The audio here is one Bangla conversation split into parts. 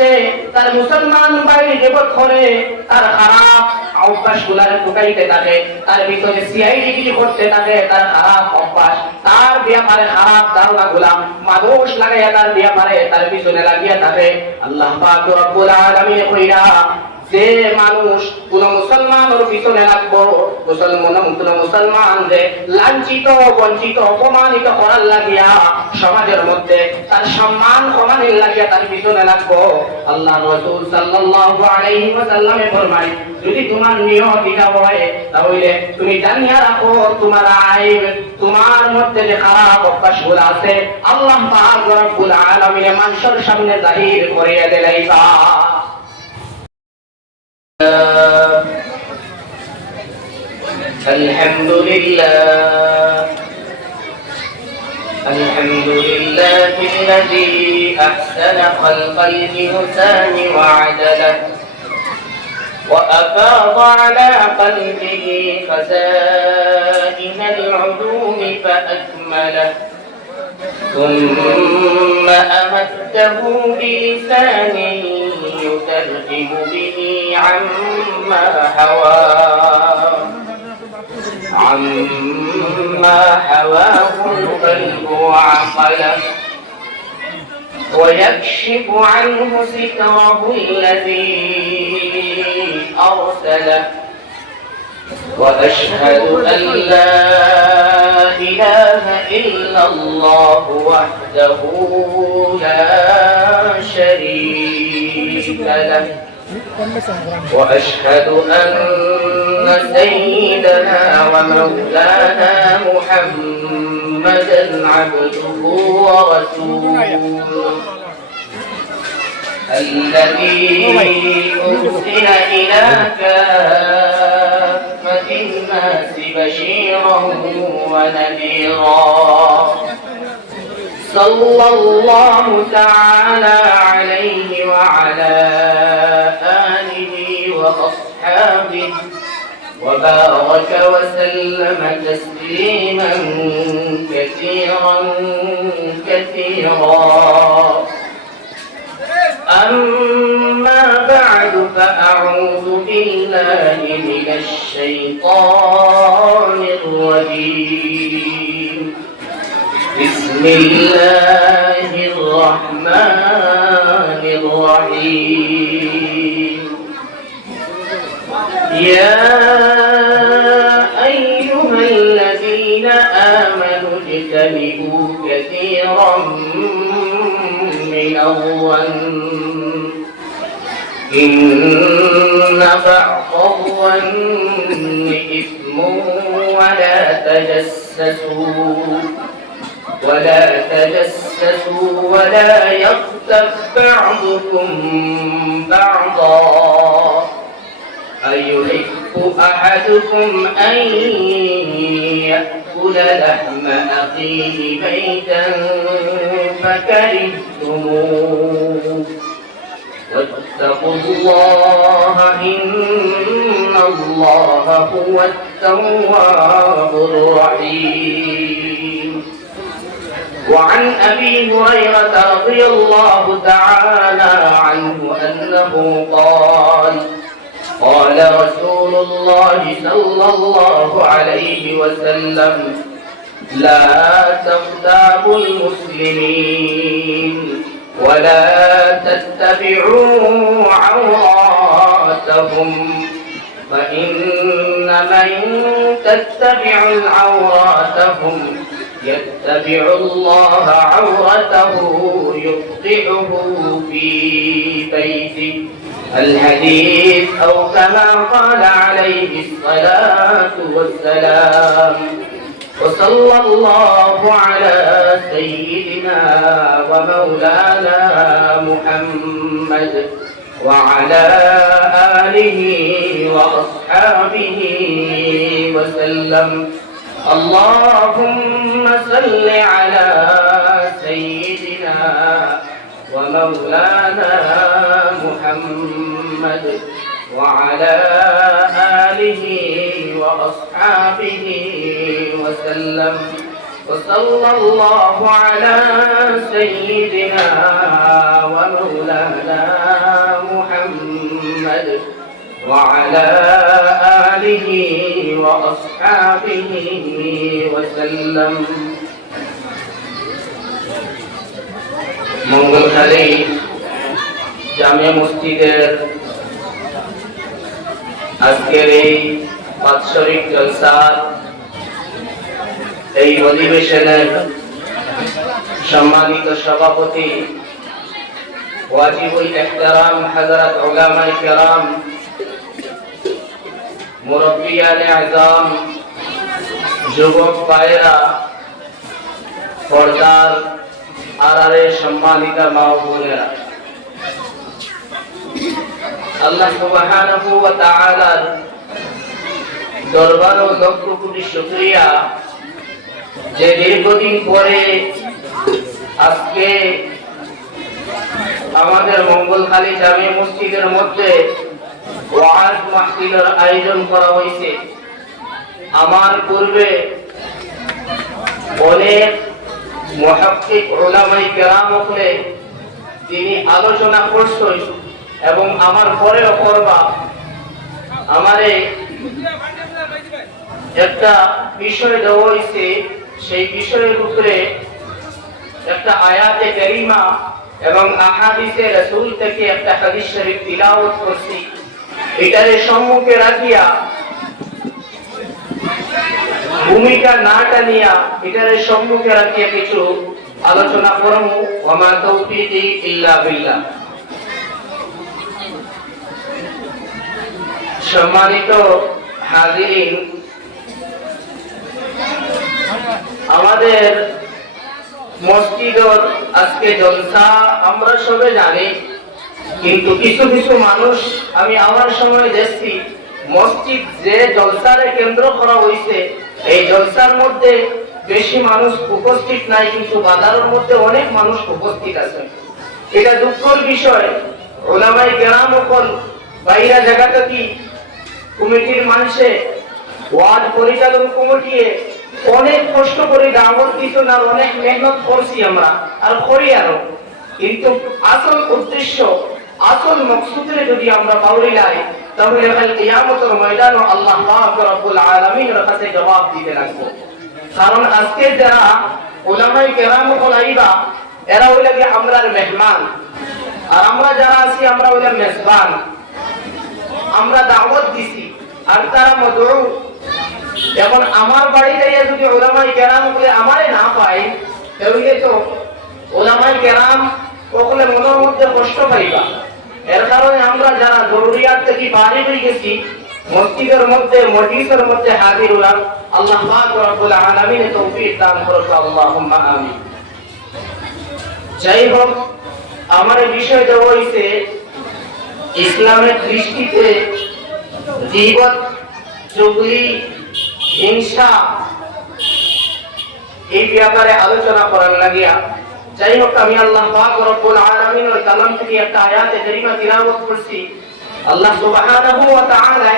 আসে, তার মুসলমান ভাই গীবত করে, তার খারাপ অভ্যাসগুলার ঢুকাইতে থাকে, তার ভিতরে সিআইডি করতে থাকে, তার খারাপ অভ্যাস, তার ব্যাপারে খারাপ ধারণাগুলা মানুষ লাগাইয়া তার ব্যাপারে তার পিছনে লাগিয়া থাকে। আল্লাহ পাক রব্বুল আলামিন কইরা যে মানুষ কোন মুসলমানের পিছনে রাখবো, মুসলমান যে লাঞ্ছিত বঞ্চিত অপমানিত করার লাগিয়া সমাজের মধ্যে তার সম্মান কমানোর লাগিয়া তার পিছনে রাখবো, আল্লাহ রাসূল সাল্লাল্লাহু আলাইহি ওয়াসাল্লামে ফরমায় যদি তোমার নিয়ত এটা হয় তাহলে তুমি জানিয়া রাখো তোমার আইব, তোমার মধ্যে যে খারাপ অভ্যাসগুলো আছে আল্লাহ পাক রব্বুল আলামিন মানুষের সামনে জাহির করিয়া দিলাইবা। الحمد لله الذي أحسن خلق الإنسان وعدله وأفاض على قلبه خزائن العلوم فأكمله ثم أمده بلسان يترجم به عما هواه القلب وعقله ويكشف عنه ستره الذي أرسله وأشهد أن لا إله إلا الله وحده لا شريك له وأشهد أن سيدنا ومولانا محمدا عبده ورسوله الذي أرسل إلى كافة الناس بشيرا ونذيرا صلى الله تعالى عليه وعلى آله وأصحابه وبارك وسلم تسليما كثيرا أما بعد فأعوذ بالله من الشيطان الرجيم بسم الله الرحمن الرحيم يا أيها الذين آمنوا اجتنبوا كثيرا من الظن إن بعض الظن إثم ولا تجسسوا ولا يغتب بعضكم بعضا أيحب أحدكم أن يأكل لحم أخيه ميتا فكرهتموه واتقوا الله إن الله هو التواب الرحيم وعن أبي هريرة رضي الله تعالى عنه أنه قال رسول الله صلى الله عليه وسلم لا تغتابوا المسلمين ولا تتبعوا عوراتهم فإن من تتبع عوراتهم يتبع الله عورته يخطئه في بيته الحديث أو كما قال عليه الصلاة والسلام وصلى الله على سيدنا ومولانا محمد وعلى آله وأصحابه وسلم اللهم صل على سيدنا ومولانا محمد وعلى آله وأصحابه وسلم وصلى الله على سيدنا ومولانا وأصحابه وسلم মঙ্গলখালী জামিয়া মসজিদের আজকের এই বাৎসরিক জলসার এই অধিবেশনের সম্মানিত সভাপতি ওয়াজিবুল ইহতারাম হযরত উলামায়ে কেরাম, মুরব্বিয়ানে আযম, যুবক ভাইয়েরা, পর্দার আড়ালের সম্মানিতা মা ও বোনেরা, আল্লাহ সুবহানাহু ওয়া তাআলার দরবারে লক্ষ কোটি শুকরিয়া যে দীর্ঘদিন পরে আজকে আমাদের মঙ্গলখালী জামিয়া মসজিদের মধ্যে ওয়াজ মাহফিলের আয়োজন করা হয়েছে। আমার পূর্বে অনেক মুহাক্কিক উলামায়ে কেরাম হলে তিনি আলোচনা করছেন এবং আমার পরেও করবা। আমারে একটা বিষয় দেওয়া হয়েছে, সেই বিষয়ের উপরে একটা আয়াতে কারিমা এবং আহাদিসে রাসূল থেকে একটা হাদিস শরীফ তিলাওয়াত করছি। এটারে সম্মুখে রাখিয়া ভূমিকা না টানিয়া এটারে সম্মুখে রাখিয়া কিছু আলোচনা করব। ওয়া মা তাওফীকি ইল্লা বিল্লাহ। সম্মানিত হাজিরিন, আমাদের মসজিদের আজকে জলসা আমরা সবাই জানি, কিন্তু কিছু কিছু মানুষ আমি আমার সময় দেখছি মসজিদ যে জলসারে কেন্দ্র করা হয়েছে এই জলসার মধ্যে বেশি মানুষ উপস্থিত নাই, কিন্তু বাজারের মধ্যে অনেক মানুষ উপস্থিত আছে। এটা দুঃখের বিষয়। উলামায়ে কেরাম হল বাইরা জায়গাটা কি কমিটির মানুষে ওয়াজ পরিচালন কমিটিয়ে অনেক কষ্ট করে দাওয়াত দিছেন আর অনেক মেহনত করছি আমরা আর করি আরো, কিন্তু আসল উদ্দেশ্য আসল মকসুদে যদি আমরা পাওয়া যাই তাহলে কাল কিয়ামতের ময়দানে আল্লাহ পাক রব্বুল আলামিনের কাছে জবাব দিতে লাগবে। কারণ আজকে যারা উলামায়ে কেরাম হলাইবা এরা হইলা কি আমরার মেহমান, আর আমরা যারা আছি আমরা হইলাম মেজবান। আমরা দাওয়াত দিছি আর তারা মদউ। এখন আমার বাড়ি যাইয়া যদি উলামায়ে কেরাম বলে আমারে না পায় তাহলে তো উলামায়ে কেরাম ওখানে মনের মধ্যে কষ্ট পাইবা। এর কারণে আমরা যারা জরুরিয়াত থেকে বাইরে হয়ে গেছি মসজিদের মধ্যে মজলিসের মধ্যে হাজির হলাম। আল্লাহ পাক রব্বুল আলামিন তৌফিক দান করুক, আল্লাহুম্মা আমিন। যাই হোক, আমার বিষয় দেওয়া হয়েছে ইসলামের দৃষ্টিতে গীবত, চুগলি, হিংসা এই ব্যাপারে আলোচনা করার লাগিয়া। যাই হোক, আমি আল্লাহ পাক রব্বুল আলামিনের কালাম থেকে একটা আয়াতে কারিমা তিলাওয়াত করছি। আল্লাহ সুবহানাহু ওয়া তাআলা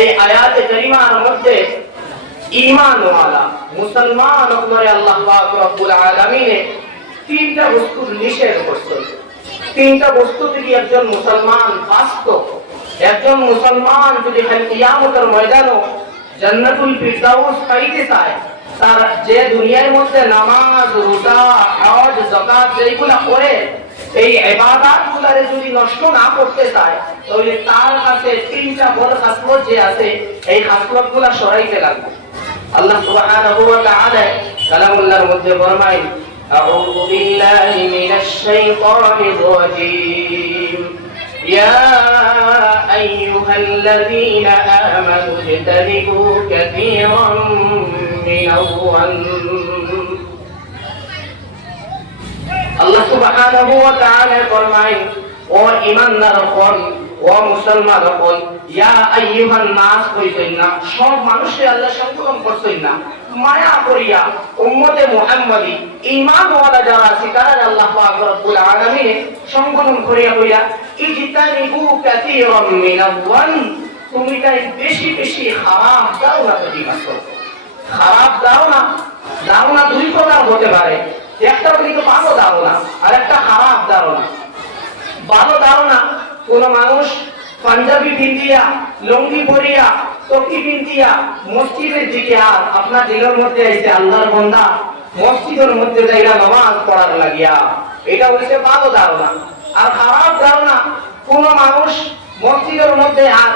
এই আয়াতে কারিমার মধ্যে ঈমানওয়ালা মুসলমান করে আল্লাহ পাক রব্বুল আলামিন তিনটা বস্তু নিষেধ করছেন। তিনটা বস্তু থেকে একজন মুসলমান বাস্তব, একজন মুসলমান যদি কিয়ামতের ময়দানে জান্নাতুল ফিরদাউস পাইতে চায়, তার যে দুনিয়ার মধ্যে নামাজ, রোজা, হজ, যাকাত যেগুলা করে এই ইবাদতগুলোরে যদি নষ্ট না করতে চায় তাহলে তার কাছে তিনটা বড় খাসলত যে আছে এই খাসলতগুলো সরাইতে লাগবে। আল্লাহ সুবহানাহু ওয়া তাআলা কালামুল্লাহর মধ্যে ফরমায়, আউযু বিল্লাহি মিনাশ শাইতানির রাজীম, ইয়া আইয়ুহাল্লাযীনা আমানু ইজতানিবু কাসীরাম মিনাল যান্ন। আল্লাহ সুবহানাহু ওয়া তাআলা ফরমায়, ও ঈমানদারগণ, ও মুসলমানগণ, ইয়া আইয়ুহান নাস কইছেন না, সব মানুষকে আল্লাহ সংকলন করছেন না, মায়া করিয়া উম্মতে মুহাম্মাদি ঈমানওয়ালা যারা আছে তারা আল্লাহ পাক রব্বুল আলামিন সংকলন করিয়া কইয়া ইজতানিবু কাসীরাম মিনাল যান্ন, তুমি তাই বেশি বেশি হারাম দাও না। খারাপ দাও না দুই প্রকার হতে পারে। একটা কিন্তু ভালো ধারণা আর একটা খারাপ ধারণা। ভালো ধারণা, কোন মানুষ পাঞ্জাবি পিন্দিয়া লুঙ্গি পরিয়া তকিবিন দিয়া মসজিদের দিকে আর আপনার দিলের মধ্যে আইছে আল্লাহর বান্দা মসজিদের মধ্যে যাইরা নামাজ পড়ার লাগিয়া, এটা হইছে ভালো ধারণা। আর খারাপ ধারণা, কোন মানুষ মসজিদের মধ্যে আর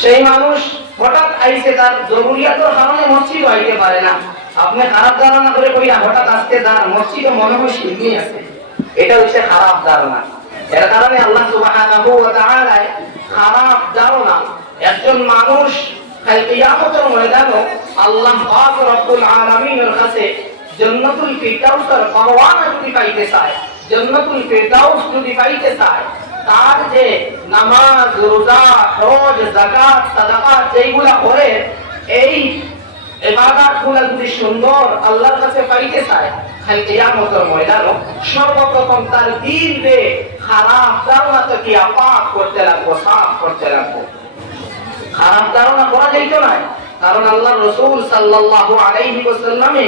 সেই মানুষ হঠাৎ আইছে তার জরুরিয়াতের কারণে মসজিদ আইতে পারে না, আপনি খারাপ ধারণা করে কইরা হঠাৎ আসতে যান মসজিদে মনে হয় শিল্পী আছে, এটা হচ্ছে খারাপ ধারণা। এর কারণে আল্লাহ সুবহানাহু ওয়া তাআলা খারাপ ধারণা একজন মানুষ কাল কিয়ামতের ময়দানে আল্লাহ পাক রব্বুল আলামিনের কাছে জান্নাতুল ফিরদাউসের পরওয়ানা যদি পাইতে চায়, জান্নাতুল ফিরদাউস যদি পাইতে চায়, তার যে নামাজ রোজা হজ যাকাত সাদাকাত যেগুলা করে এই ইবাদতগুলো যদি সুন্দর আল্লাহর কাছে পাইতে চায়, কাল কিয়ামতের ময়দানে সর্বপ্রথম তার দিলে খারাপ ধারণা থেকে পাক করতে লাগবে, সাফ করতে লাগবে। খারাপ ধারণা করা যাইতো না, কারণ আল্লাহ রাসূল সাল্লাল্লাহু আলাইহি ওয়াসাল্লামে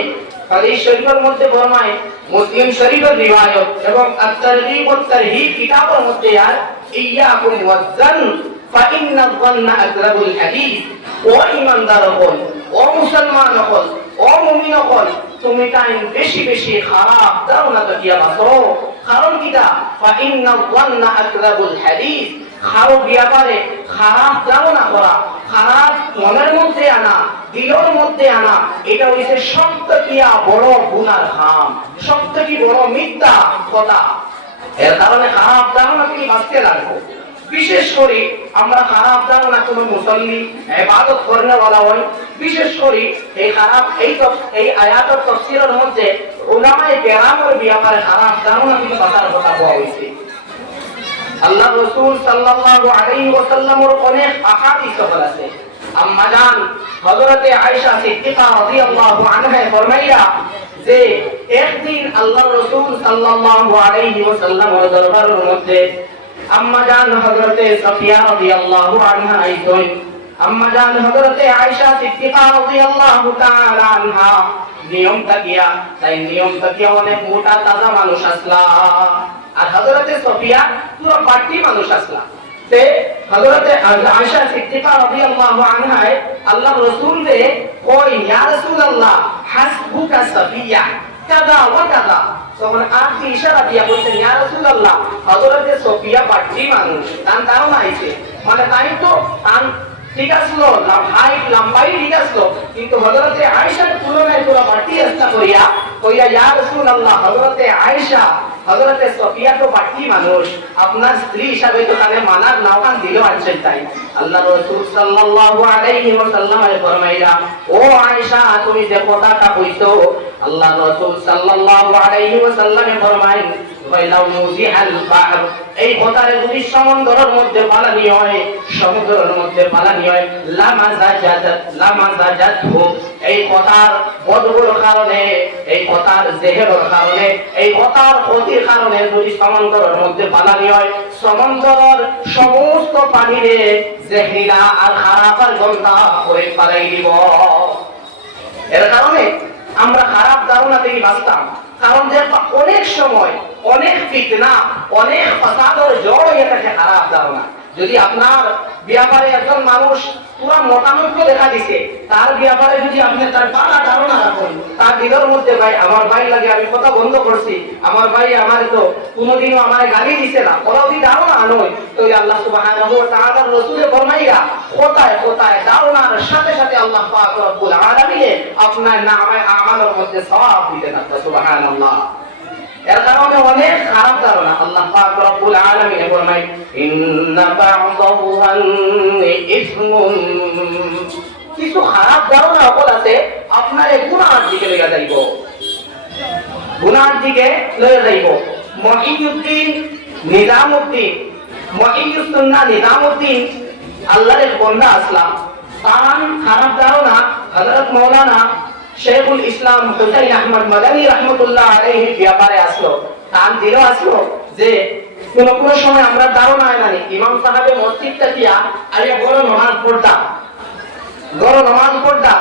হাদিস শরীফের মধ্যে ফরমায়, মুসলিম শরীফের রিওয়ায়াত এবং আত-তারগীব ওয়াত তারহিব কিতাবের মধ্যে আর ইয়াকুম ওয়াজ-যান ফাইন্না আয-যান্না আকযাবুল হাদিস। ও ঈমানদার হল, ও মুসলমান হল, ও মুমিন হল, তুমি তাই বেশি বেশি খারাপ ধারণা থেকে বাঁচো। কারণ কিটা ফাইন্না আয-যান্না আকযাবুল হাদিস, খারাপ ব্যাপারে খারাপ ধারণা করা, খারাপ মনের মধ্যে আনা, দিলের মধ্যে আনা, এটা হইছে সবথেকে বড় গুনার কাম, সবথেকে বড় মিথ্যা কথা। এর কারণে খারাপ ধারণা থেকে বাঁচতে লাগবে। বিশেষ করে আমরা খারাপ ধারণা কোন মুসল্লি ইবাদত করেনওয়ালা হই, বিশেষ করে এই খারাপ এই আয়াতের তাফসীরের মধ্যে উলামায়ে কেরামের ব্যাপারে খারাপ ধারণা থেকে বাঁচার কথা বলা হয়েছে। আল্লাহ রাসূল সাল্লাল্লাহু আলাইহি ওয়াসাল্লামের অনেক আহাদিস আছে। আম্মা জান হযরতে আয়েশা সিদ্দিকা রাদিয়াল্লাহু আনহা ফরমাইয়া যে একদিন আল্লাহ রাসূল সাল্লাল্লাহু আলাইহি ওয়াসাল্লামের দরবারের মধ্যে আম্মা জান হযরতে সাফিয়া রাদিয়াল্লাহু আনহা আইছেন। আম্মা জান হযরতে আয়েশা সিদ্দিকা রাদিয়াল্লাহু তাআলা আনহা নিয়ম তাকিয়া অনেক মোটা তাজা মানুষ আসলা, আর হযরতে সাফিয়া পুরো পার্টি মানুষ আসলা। তে হযরতে আয়েশা সিদ্দিকা রাদিয়াল্লাহু আনহা আল্লাহর রাসূলকে কই, ইয়া রাসূলুল্লাহ হাসবুকা সাফিয়া কাযা ওয়া কাযা। তখন আপনি ইশারা দিয়া বলছেন, ইয়া রাসূলুল্লাহ হযরতে সাফিয়া পার্টি মানুষ, তার আইছে, মানে তাই তো ঠিক আসলো, লম্বাই ঠিক আসলো, কিন্তু হযরতে আয়েশার তুলনায় পুরো পার্টি চেষ্টা কইয়া ইয়া রাসূলুল্লাহ হযরতে আয়েশা হযরতে সাফিয়া তো পার্টি মানুষ, আপনার স্ত্রী হিসাবে তো তাকে মানার নাওয়ান দিল আছেন। তাই আল্লাহ রাসূল সাল্লাল্লাহু আলাইহি ওয়াসাল্লাম ফরমাইলা, ও আয়েশা তুমি যে কথাটা কইছো, আল্লাহ রাসূল সাল্লাল্লাহু আলাইহি ওয়াসাল্লাম ফরমাইন ওয়ালাউ মুজিহাল বাহর, এই কথারে যদি সমুদ্রের মধ্যে পালানি হয়, সমুদ্রের মধ্যে পালানি হয়, লামাজাজাতহু, এই কথার বদগুর কারণে, এই কথার জেহেরের কারণে, এই কথার ক্ষতির কারণে যদি সমুদ্রের মধ্যে পালানি হয়, সমুদ্রের সমস্ত পানিরে জেহরিলা আর খারাপের গন্ধা করে পালাই দিব। এর কারণে আমরা খারাপ ধারণা থেকে বাঁচতাম, কারণ যে অনেক সময় অনেক ফিতনা, অনেক ফাসাদের জড় হয়ে থাকে খারাপ ধারণা। যদি আপনার ব্যাপারে একজন মানুষ পুরা মতানৈক্য দেখা দিছে, তার ব্যাপারে যদি আপনি তার বাড়া ধারণা রাখেন, তার দিলের মধ্যে ভাই আমার ভাই লাগে আমি কথা বন্ধ করছি, আমার ভাই আমার তো কোনোদিনও আমার গালি দিছে না, ওরা যদি ধারণা আনয়, তো আল্লাহ সুবহানাহু ওয়া তাআলার রাসূলে ফরমাইয়া কোথায় কোথায় ধারণার সাথে সাথে আল্লাহ পাক রব্বুল আলামিন আপনার নামে আমাদের মধ্যে সওয়াব দিতে থাকবে। সুবহানাল্লাহ। এর কারণে অনেক খারাপ ধারণা আল্লাহ পাক রব্বুল আলামিন ফরমায়, ইন্না বা'দাহু ইসমুন, কিছু খারাপ ধারণা সকল আছে আপনার গুনার দিকে লইয়া যাইব, গুনার দিকে লইয়া যাইব। মহিউদ্দিন নিজামুদ্দিন আল্লাহর এক বান্দা আসলাম, তার খারাপ ধারণা হযরত মাওলানা শেখুল ইসলাম হুসাইন আহমদ মাদানী রাহমাতুল্লাহ আলাইহি ব্যাপারে আসলো, তার দিলও আসলো যে কোন সময় আমরা ধারণা হয় না ইমাম সাহেবে মসজিদটা দিয়া আরে বড় নামাজ পড়তা,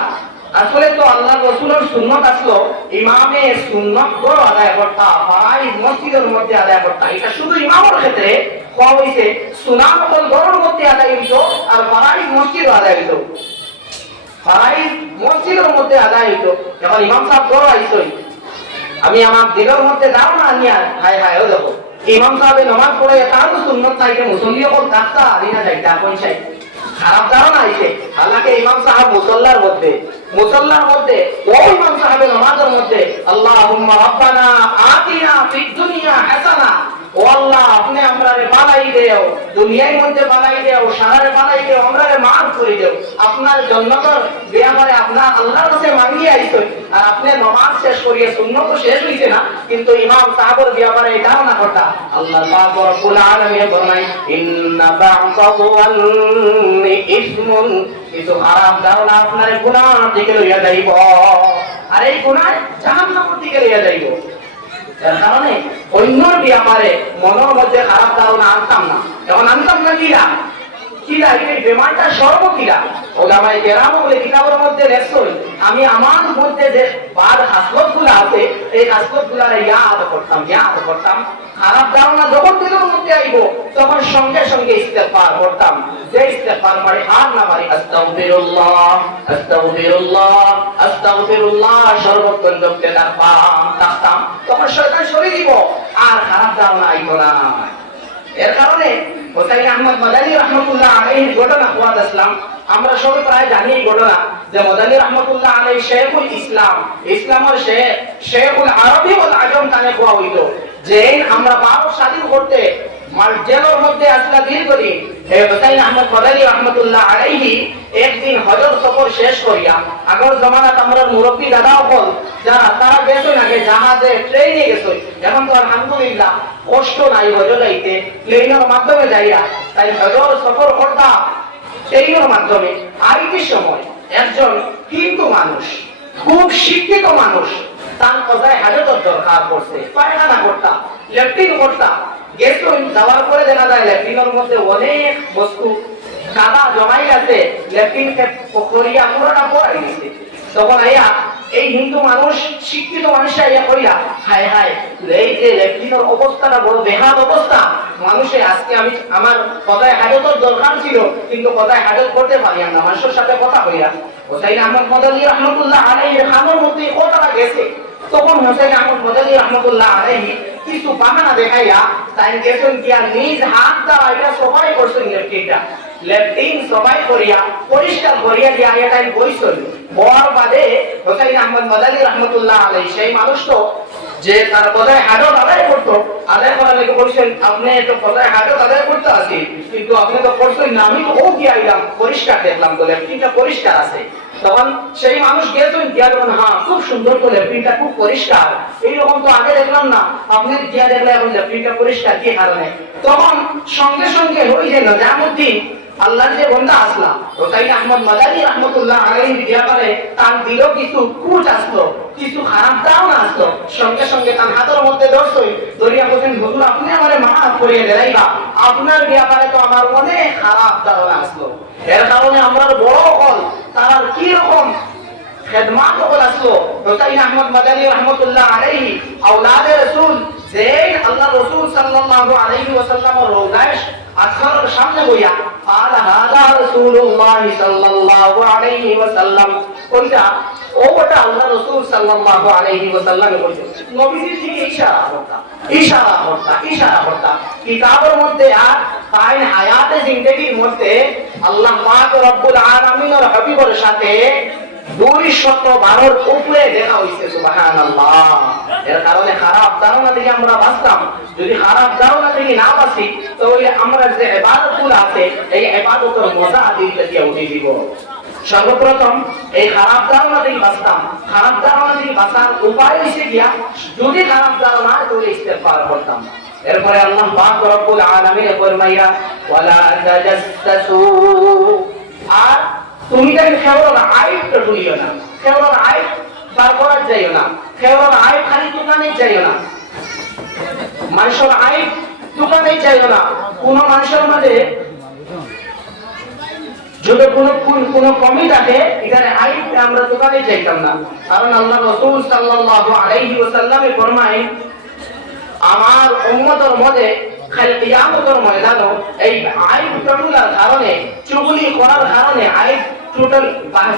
আসলে তো আল্লাহ রাসূলের সুন্নাত আসলো ইমামে সুন্নাত বড় আদায় করতা, ফরজ মসজিদের মধ্যে আদায় করতা। এটা শুধু ইমামের ক্ষেত্রে কোয়া হইছে, সুন্নাত বড়র মধ্যে আদায় হইতো আর ফরজ মসজিদে আদায় হইতো। ফরাইজ মসজিদের মধ্যে আদায় হইতো, এখন ইমাম সাহেব বড় আইসই, আমি আমার দিলের মধ্যে দাও না আনিয়া হায় হায় ও দেখো ইমাম সাহেবের নামাজ পড়ে তার তো সুন্নত চাইতে মুসল্লি বল ডাক্তা আদিনা যাইতে আপন চাই খারাপ ধারণা আইছে। হালাকে ইমাম সাহেব মুসল্লার মধ্যে ও ইমাম সাহেবের নামাজের মধ্যে আল্লাহুম্মা রাব্বানা আতিনা ফিদ দুনিয়া হাসানা, ও আল্লাহ আপনি আমরারে বালাই দেও, দুনিয়ার মধ্যে বালাই দেও, সারারে বালাই দেও, আমরারে মাফ করে দেও। আপনার জন্নতর ব্যাপারে আপনার আল্লাহর কাছে মাঙ্গি আইছো, আর আপনি নামাজ শেষ করিয়ে সুন্নত তো শেষ হইছে না, কিন্তু ইমাম সাহেবের ব্যাপারে এটাও না কথা। আল্লাহ পাক রব্বুল আলামিন ফরমায় ইন্না বা'দাহুয়ান্নি ইসমুন, কিছু খারাপ ধারণা আপনার গুনাহ দিকে লইয়া যাইব, আর এই গুনাহ জাহান্নামের দিকে লইয়া যাইব। এর কারণে অন্যর ব্যাপারে মনের মধ্যে খারাপ ধারণা আনতাম না। এখন আনতাম না কিরা এই বেমানটা সর্বকিরা ওলামায়ে কেরাম বলে কিতাবের মধ্যে লেখছেন, আমি আমার মধ্যে যে বাদ হাসলত গুলো আছে এই হাসলত গুলারে ইয়াদ করতাম। খারাপ ধারণা যখন দিলের মধ্যে আইব তখন সঙ্গে সঙ্গে ইস্তেগফার করতাম, যে ইস্তেগফার পড়ে আর না পারি আস্তাগফিরুল্লাহ সর্বক্ষণ জপতে থাকতাম, তখন শয়তান সরে দিব আর খারাপ ধারণা আইব না। এর কারণে হোসাইন আহমদ মাদানী রাহমাতুল্লাহ আলাইহির ঘটনা ওয়াদ আসলাম, আমরা সবাই প্রায় জানি এই ঘটনা যে মাদানী রাহমাতুল্লাহ আলাইহি শেখুল ইসলামের শেখুল আরবি ওয়াল আজম তানে কোয়া হইতো, যে আমরা ভারত স্বাধীন করতে জেলের মধ্যে আসলা দীর্ঘদিন হোসাইন আহমদ মাদানী রাহমাতুল্লাহ আলাইহি একদিন হজর সফর শেষ করিয়া, আগের জমানাত আমরা মুরব্বী দাদা হল যারা তারা গেছে নাকি জাহাজে ট্রেনে গেছে, এখন তো আলহামদুলিল্লাহ কষ্ট নাই হজর যাইতে, প্লেনের মাধ্যমে যাইয়া, তাই হজর সফর করতাম ট্রেনের মাধ্যমে। আইটি সময় একজন হিন্দু মানুষ, খুব শিক্ষিত মানুষ, তার কথায় হাজতের দরকার পড়ছে, পায়খানা করতাম, ল্যাট্রিন করতাম, গেছুন যাওয়ার পরে দেখা যায় ল্যাট্রিনের মধ্যে অনেক বস্তু কাদা জমাই আছে, ল্যাট্রিনকে করিয়া পুরোটা পড়াই দিছে। তখন আইয়া এই হিন্দু মানুষ, শিক্ষিত মানুষরা আইয়া কইরা হায় হায় এই যে ল্যাট্রিনের অবস্থাটা বড় বেহাল অবস্থা, মানুষে আজকে আমি আমার কথায় হাজতের দরকার ছিল কিন্তু কথায় হাজত করতে পারিয়াম না, মানুষের সাথে কথা কইরা। হোসাইন আহমদ মাদানী রাহমাতুল্লাহ আলাইহির খামের মধ্যে কথাটা গেছে, তখন হোসেন আহমদ মাদানী রাহমাতুল্লাহ আলাইহি কিছু বাহানা দেখাইয়া তাই গেছেন গিয়া নিজ হাত দ্বারা এটা সবাই করছেন, ল্যাট্রিন সবাই করিয়া পরিষ্কার করিয়া দিয়া তাই বইছেন। বর বাদে হোসেন আহমদ মাদানী রাহমাতুল্লাহ আলাইহি সেই মানুষ তো যে তার কথায় হাজত আদায় করতো, আদায় করার লেগে বলছেন আপনি তো কথায় হাজত আদায় করতে আছি কিন্তু আপনি তো করছেন না, আমি তো ও গিয়া আইলাম পরিষ্কার দেখলাম তো ল্যাট্রিনটা পরিষ্কার আছে। তখন সেই মানুষ গিয়েছেন গিয়া দেখুন হ্যাঁ খুব সুন্দর তো ল্যাট্রিনটা খুব পরিষ্কার, এইরকম তো আগে দেখলাম না, আপনি গিয়া দেখলে এখন ল্যাট্রিনটা পরিষ্কার কি কারণে? তখন সঙ্গে সঙ্গে ওই যে নিজামুদ্দিন আল্লাহর যে বন্ধা আসলা হোসাইন আহমদ মাদানী রাহমাতুল্লাহ আলাইহির ব্যাপারে তার দিল কিছু কুচ আসলো, কিছু খারাপ ধারণা আসলো, সঙ্গে সঙ্গে তার হাতের মধ্যে ধরছই ধরিয়া বলছেন হুজুর আপনি আমারে মাফ করিয়ে দেলাইবা, আপনার ব্যাপারে তো আমার অনেক খারাপ ধারণা আসলো। এর কারণে আমরা বড় হল তার কি রকম খেদমাত হল আসলো। হোসাইন আহমদ মাদানী রাহমাতুল্লাহ আলাইহি আওলাদে রাসূল যে আল্লাহ রাসূল সাল্লাল্লাহু আলাইহি ওয়াসাল্লামের রওজায় আখরার সামনে বইয়া আলা হাদা রাসূলুল্লাহ সাল্লাল্লাহু আলাইহি ওয়াসাল্লাম, কোনটা ওটা আল্লাহ রাসূল সাল্লাল্লাহু আলাইহি ওয়াসাল্লাম বলেছেন, নবীজির দিকে ইশারা করতা কিতাবের মধ্যে আর তাই হায়াতে জিন্দেগির মধ্যে আল্লাহ পাক রব্বুল আলামিনের হাবিবের সাথে 212 উপরে দেখা হইছে, সুবহানাল্লাহ। এর কারণে খারাপ ধারণা থেকে আমরা বাঁচতাম, যদি খারাপ ধারণা থেকে না বাঁচি তাহলে আমরা যে ইবাদতগুলো আছে এই ইবাদতের মজা দিতে দিয়ে উঠে দিব। সর্বপ্রথম এই খারাপ ধারণা থেকে বাঁচতাম, খারাপ ধারণা থেকে বাঁচার উপায় হইছে গিয়া যদি খারাপ ধারণা তাহলে ইস্তেগফার করতাম। এরপরে আল্লাহ পাক রব্বুল আলামিন ফরমাইয়া ওয়ালা তাজাসসু, আর তুমি তাই কেবল আইবটা ভুলিও না, কেবল আইব বার করার যাইও না, কেবল আইব খালি দোকানে যাইও না, মানুষের আইব দোকানে যাইও না। কোন মানুষের মাঝে যদি কোনো কমি থাকে এখানে আইব আমরা দোকানে যাইতাম না, কারণ আল্লাহ রাসূল সাল্লাল্লাহু আলাইহি ওয়াসাল্লামে ফরমায় আমার উম্মতের মধ্যে খালি কিয়ামতের ময়দানে এই আইব টুলার কারণে চুগলি করার কারণে আইব টোটাল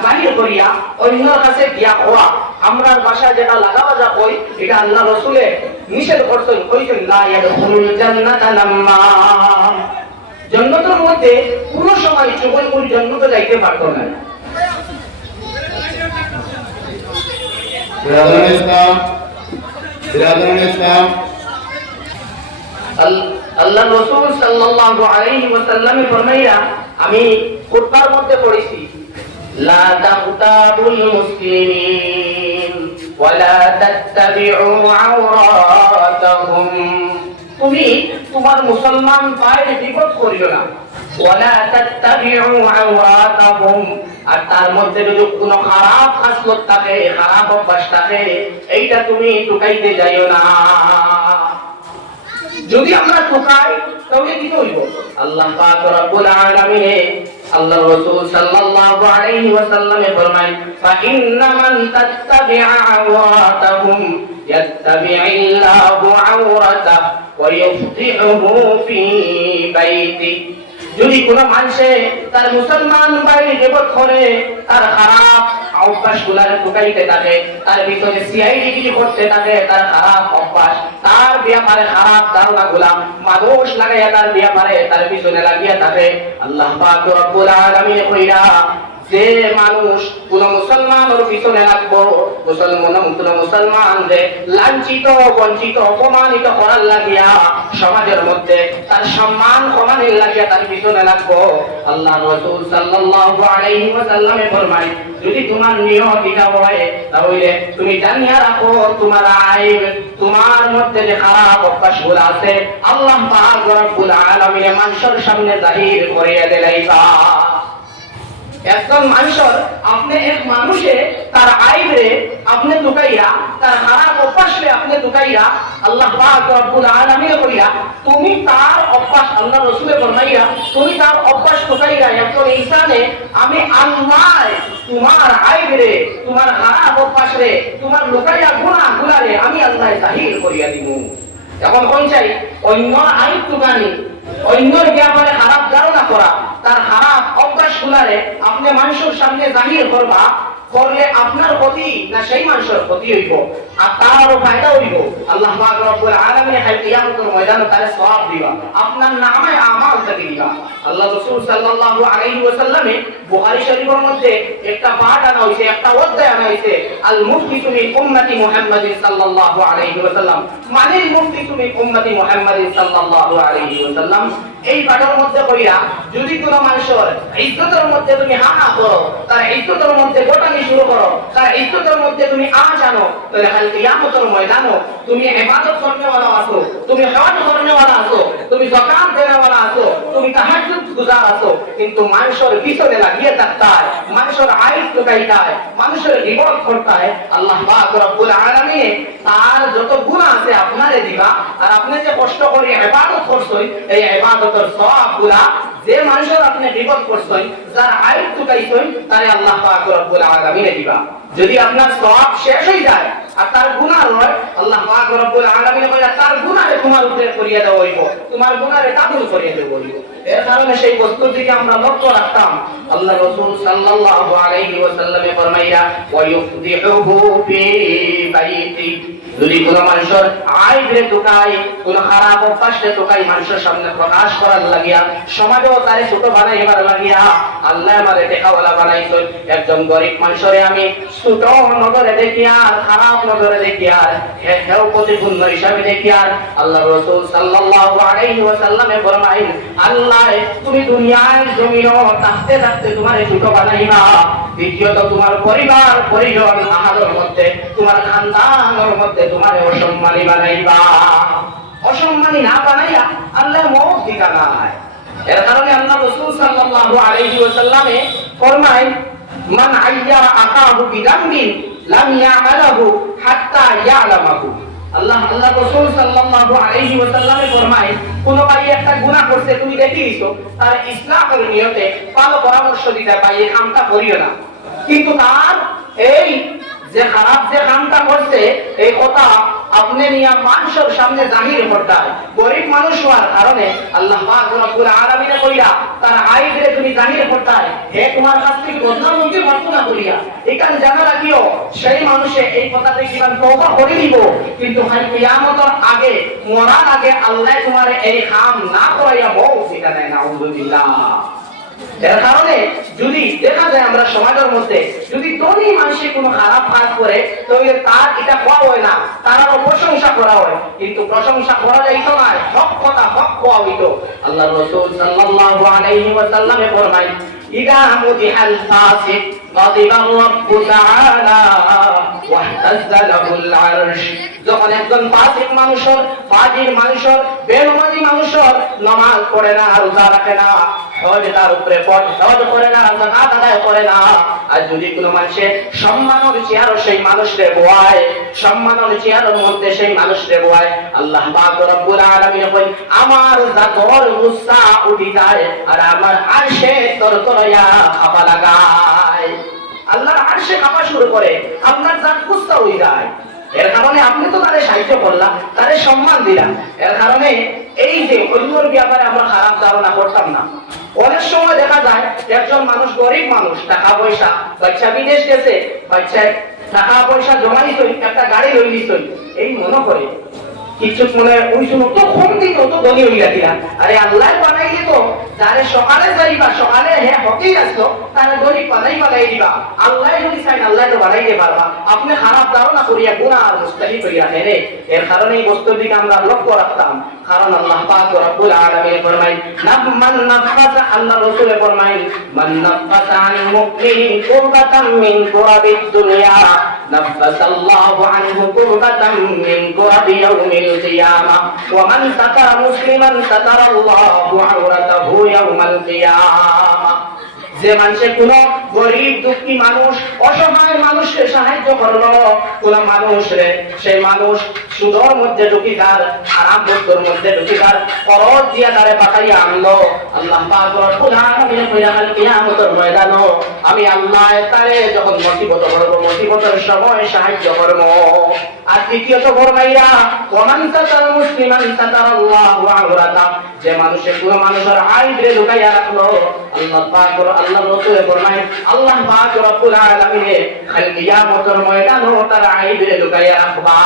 বাহির করিয়া অন্যর কাছে গিয়া হওয়া আমরা ভাষা যেটা লাগাওয়া যা কই এটা আল্লাহ রাসূলে নিষেধ করছেন কইছেন লা ইয়াদখুলুল জান্নাতা লাম্মাম জান্নাতের মধ্যে পুরো সময় চুগলপুর জান্নাতে যাইতে পারতো না বিরাদরান ইসলাম আল্লাহ রাসূল সাল্লাল্লাহু আলাইহি ওয়াসাল্লাম ফরমাইয়া আমি কুরআনের মধ্যে পড়েছি লা তাগতাবুল মুসলিমিন ওয়া লা তাত্তাবিউ আওরাতাহুম তুমি তোমার মুসলমান ভাইয়ের বিপদ করিও না ওয়া লা তাত্তাবিউ আওরাতাহুম আর তার মধ্যে যদি কোনো খারাপ খাসলত থাকে খারাপ অভ্যাস থাকে এইটা তুমি টুকাইতে যাইও না যদি আমরা টুকাই তাহলে কি হইব আল্লাহ পাক রব্বুল আলামিন আল্লাহ রাসূল সাল্লাল্লাহু আলাইহি ওয়াসাল্লাম ফরমান ফা ইন্না মান তাত্তাবি'a আওরাতাহুম ইয়াত্তাবি'িল্লাহু আওরাতাহু ওয়া ইফতিহুহু ফি বাইতি যদি কোনো মানুষে তার মুসলমান ভাইয়ের গীবত করে তার খারাপ অভ্যাসগুলার টুকাইতে থাকে তার ভিতরে সিআইডি গিরি করতে থাকে তার খারাপ অভ্যাস তার ব্যাপারে খারাপ ধারণাগুলা মানুষ লাগাইয়া তার ব্যাপারে তার পিছনে লাগিয়া থাকে আল্লাহ পাক রব্বুল আলামিন কইরা যে মানুষ কোন মুসলমানের পিছনে লাগবো মুসলমান যে লাঞ্ছিত বঞ্চিত অপমানিত করার লাগিয়া সমাজের মধ্যে তার সম্মান কমানোর লাগিয়া তার পিছনে লাগবো আল্লাহ রাসূল সাল্লাল্লাহু আলাইহি ওয়াসাল্লাম ফরমায় যদি তোমার নিয়ত এটা হয় তাহলে তুমি জানিয়া রাখো তোমার আইব তোমার মধ্যে যে খারাপ অভ্যাসগুলো আছে আল্লাহ পাক রব্বুল আলামিন মানুষের সামনে জাহির করিয়া দিলাইবা একজন মানুষের আপনি এক মানুষে তার আইবে আপনি টুকাইয়া তার খারাপ অভ্যাসে আপনি টুকাইয়া আল্লাহ পাক রব্বুল আলামিন কইয়া তুমি তার অভ্যাস আল্লাহ রাসূলে ফরমাইয়া তুমি তার অভ্যাস টুকাইয়া একজন ইনসানে আমি আল্লাহ তোমার আইবে তোমার খারাপ অভ্যাসে তোমার লুকাইয়া গুনাহগুলারে আমি আল্লাহ জাহির করিয়া দিব এখন কোন চাই অন্য আইব টুকানি অন্যর ব্যাপারে খারাপ ধারণা করা তার খারাপ অভ্যাসগুলারে আপনি মানুষের সামনে জাহির করবা করলে আপনার ক্ষতি না সেই মানুষের ক্ষতি হইব আর তারও ফায়দা হইব আল্লাহ পাক রব্বুল আলামিন কাল কিয়ামতের ময়দানে তারে সওয়াব দিবা আপনার নামে আমাল থেকে দিবা আল্লাহ রাসূল সাল্লাল্লাহু আলাইহি ওয়াসাল্লামে বুখারী শরীফের মধ্যে একটা পাঠ আনা হইছে একটা অধ্যায় আনা হইছে আল মুফতিতু মিন উম্মতি মুহাম্মাদিন সাল্লাল্লাহু আলাইহি ওয়াসাল্লাম মানে মুফতিতু মিন উম্মতি মুহাম্মাদিন সাল্লাল্লাহু আলাইহি ওয়াসাল্লাম এই পাঠের মধ্যে কইরা যদি কোনো মানুষের ইজ্জতের মধ্যে তুমি হানা করো তার ইজ্জতের মধ্যে গোটানি শুরু করো তার ইজ্জতের মধ্যে তুমি আজ আনো তাহলে কাল কিয়ামতের ময়দানে তুমি ইবাদত করনেওয়ালা আছো তুমি হজ করনেওয়ালা আছো তুমি যাকাত দেনেওয়ালা আছো তুমি তাহাজ্জুদ গুজার আছো কিন্তু মানুষের পিছনে লাগিয়ে থাকতায় মানুষের আইব টুকাইতায় মানুষের গীবত করতায় আল্লাহ পাক রব্বুল আলামিন তার যত গুনাহ আছে আপনারে দিবা আর আপনি যে কষ্ট করে ইবাদত করছই এই ইবাদতের সওয়াবগুলা যে মানুষের আপনি গীবত করছই যার আইব টুকাইছই তারে আল্লাহ পাক রব্বুল আলামিন দিবা যদি আপনার সওয়াব শেষ হয়ে যায় আর তার গুনাহ হয় আল্লাহ পাক রব্বুল আলামিন কইরা তার গুনাহে তোমার উপরে করিয়া দেওয়া হইব তোমার গুনাহে কাবুল করিয়া দেওয়া হইব এর কারণে সেই বস্তুর দিকে আমরা লক্ষ্য রাখতাম আল্লাহ রাসূল সাল্লাল্লাহু আলাইহি ওয়াসাল্লাম ফরমাইয়া ওয়া ইফদিহুহু ফি বাইতি যদি কোনো মানুষের আইবে টুকাই কোনো খারাপ অভ্যাসে টুকাই মানুষের সামনে প্রকাশ করার লাগিয়া সমাজেও তারে ছোট বানাইবার লাগিয়া আল্লাহ আমারে টেকাওয়ালা বানাইছেন একজন গরিব মানুষরে আমি ছোট নজরে দেখি আর খারাপ নজরে দেখি আর হেও প্রতিপূর্ণ হিসাবে দেখি আর আল্লাহ রাসূল সাল্লাল্লাহু আলাইহি ওয়াসাল্লামে ফরমাইন আল্লাহ তুমি দুনিয়ায় জমিনও থাকতে থাকতে তোমারে ছোট বানাইবা দ্বিতীয়ত তোমার পরিবার পরিজন আহারের মধ্যে তোমার খানদানের মধ্যে তোমারে অসম্মানী বানাইবা অসম্মানী না বানাইয়া আল্লাহ মওত দিতা নাই এর কারণে আল্লাহ রাসূল সাল্লাল্লাহু আলাইহি ওয়াসাল্লামে ফরমায় মান আইয়ারা আকাহু বিদামবিন লাম ইয়ামালহু হাত্তা ইয়ালামাহু আল্লাহ রাসূল সাল্লাল্লাহু আলাইহি ওয়াসাল্লামে ফরমায় কোন ভাই একটা গুনাহ করছে তুমি দেখিছো তার ইসলামের নিয়তে ভালো পরামর্শ দিতে পাই এই কামটা করিও না কিন্তু তার এই যে খারাপ যে কামটা করছে এই কথা আপনি নিয়া মানুষের সামনে জাহির করতায় গরিব মানুষ হওয়ার কারণে আল্লাহ পাক রব্বুল আলামিন কইরা তার আইবরে তুমি জাহির করতায় হে তোমার কাছ থেকে বদনাম হইতে পারতো না করিয়া এখান জানা রাখিও সেই মানুষে এই কথাতে কিমান তওবা করে দিব কিন্তু হাই কিয়ামতের আগে মরার আগে আল্লাহ তোমার এই কাম না করাইয়া বউ এটা নাই নাউযুবিল্লাহ। এর কারণে যদি দেখা যায় আমরা সমাজের মধ্যে যদি ধনী মানুষে কোনো খারাপ কাজ করে তবে তার এটা কোয়া হয় না, তারও প্রশংসা করা হয়, কিন্তু প্রশংসা করা যাইতো না, হক কথা হক কোয়া হইতো। আল্লাহ রাসূল সাল্লাল্লাহু আলাইহি ওয়াসাল্লাম ফরমায় ইদা মুদিহাল ফাসিক গাদিবা রাব্বু তাআলা ওয়া ইহতাজ্জা লাহুল আরশ। যখন একজন ফাসিক মানুষের ফাজির মানুষের বেনামাজি মানুষের নামাজ পড়ে না, রোজা রাখে না, হজ তার উপরে হজ করে না, যাকাত আদায় করে না, আর যদি কোনো মানুষের সম্মানের চেয়ার সেই মানুষকে বয়, সম্মানের চেয়ারের মধ্যে সেই মানুষকে বয়, আল্লাহ পাক রব্বুল আলামিন কই আমার জাতর গুসা উঠি যায় আর আমার আরশে তরতরায়া খাপা লাগায়। আল্লাহর আরশে খাপা শুরু করে, আপনার জাত গুসা হয়ে যায়। এর কারণে আপনি তো তাদের সাহায্য করলাম, তাদের সম্মান দিলাম। এর কারণে এই যে অন্যর ব্যাপারে আমরা খারাপ ধারণা করতাম না। অনেক সময় দেখা যায় একজন মানুষ গরিব মানুষ, টাকা পয়সা, বাচ্চা বিদেশ গেছে, বাচ্চা টাকা পয়সা জমাইছ, একটা গাড়ি লই নিছ, এই মনে করে কিছু মনে ওই সময় তো কম দিন অত ধনী হইয়া দিলা। আরে আল্লাহ বানাই দিত যারে সকালে যাইবা সকালে হ্যাঁ হতেই আসলো তারা গরিব বানাই দিবা। আল্লাহ যদি চাই আল্লাহ তো বানাইতে পারবা। আপনি খারাপ ধারণা করিয়া গুনাহ আর মুস্তাহিল করিয়া হেরে। এর কারণে এই বস্তুর দিকে আমরা লক্ষ্য রাখতাম। কারণ আল্লাহ পাক রব্বুল আলামিন ফরমায় মান নাফাসা, আল্লাহ রাসূল ফরমায় মান নাফাসা আন মুমিনিন কুরবাতাম মিন কুরাবিদ দুনিয়া নাফাসাল্লাহু আনহু কুরবাতাম মিন কুরাবি ইয়াউমিল কিয়ামাহ ওয়া মান সাতারা মুসলিমান সাতারাল্লাহু আওরাতাহু ইয়াউমাল কিয়ামাহ। যে মানুষের কোন গরিব দুঃখী মানুষ অসহায় মানুষকে সাহায্য করলো, কোন মানুষ রে সেই মানুষ সুদর মধ্যে ঢুকিদার, হারাম বস্তুর মধ্যে ঢুকিদার, খরচ দিয়া তারে পাঠাইয়া আনলো, আল্লাহ পাক রব্বুল আলামিন কইরাল কিয়ামতের ময়দানে আমি আল্লাহ তারে যখন মুসিবত করব, মুসিবতের সময় সাহায্য করব। আর দ্বিতীয়ত ফরমাইয়া ওমান সাতার মুসলিমান সাতারাল্লাহু আওরাতা, যে মানুষের কোন মানুষের আইবরে লুকাইয়া রাখলো, আল্লাহ পাক আল্লাহ রাসূল ফরমায় আল্লাহ পাক রব্বুল আলামিন খালি কিয়ামতের ময়দানে তার আইবরে লুকাইয়া রাখবা।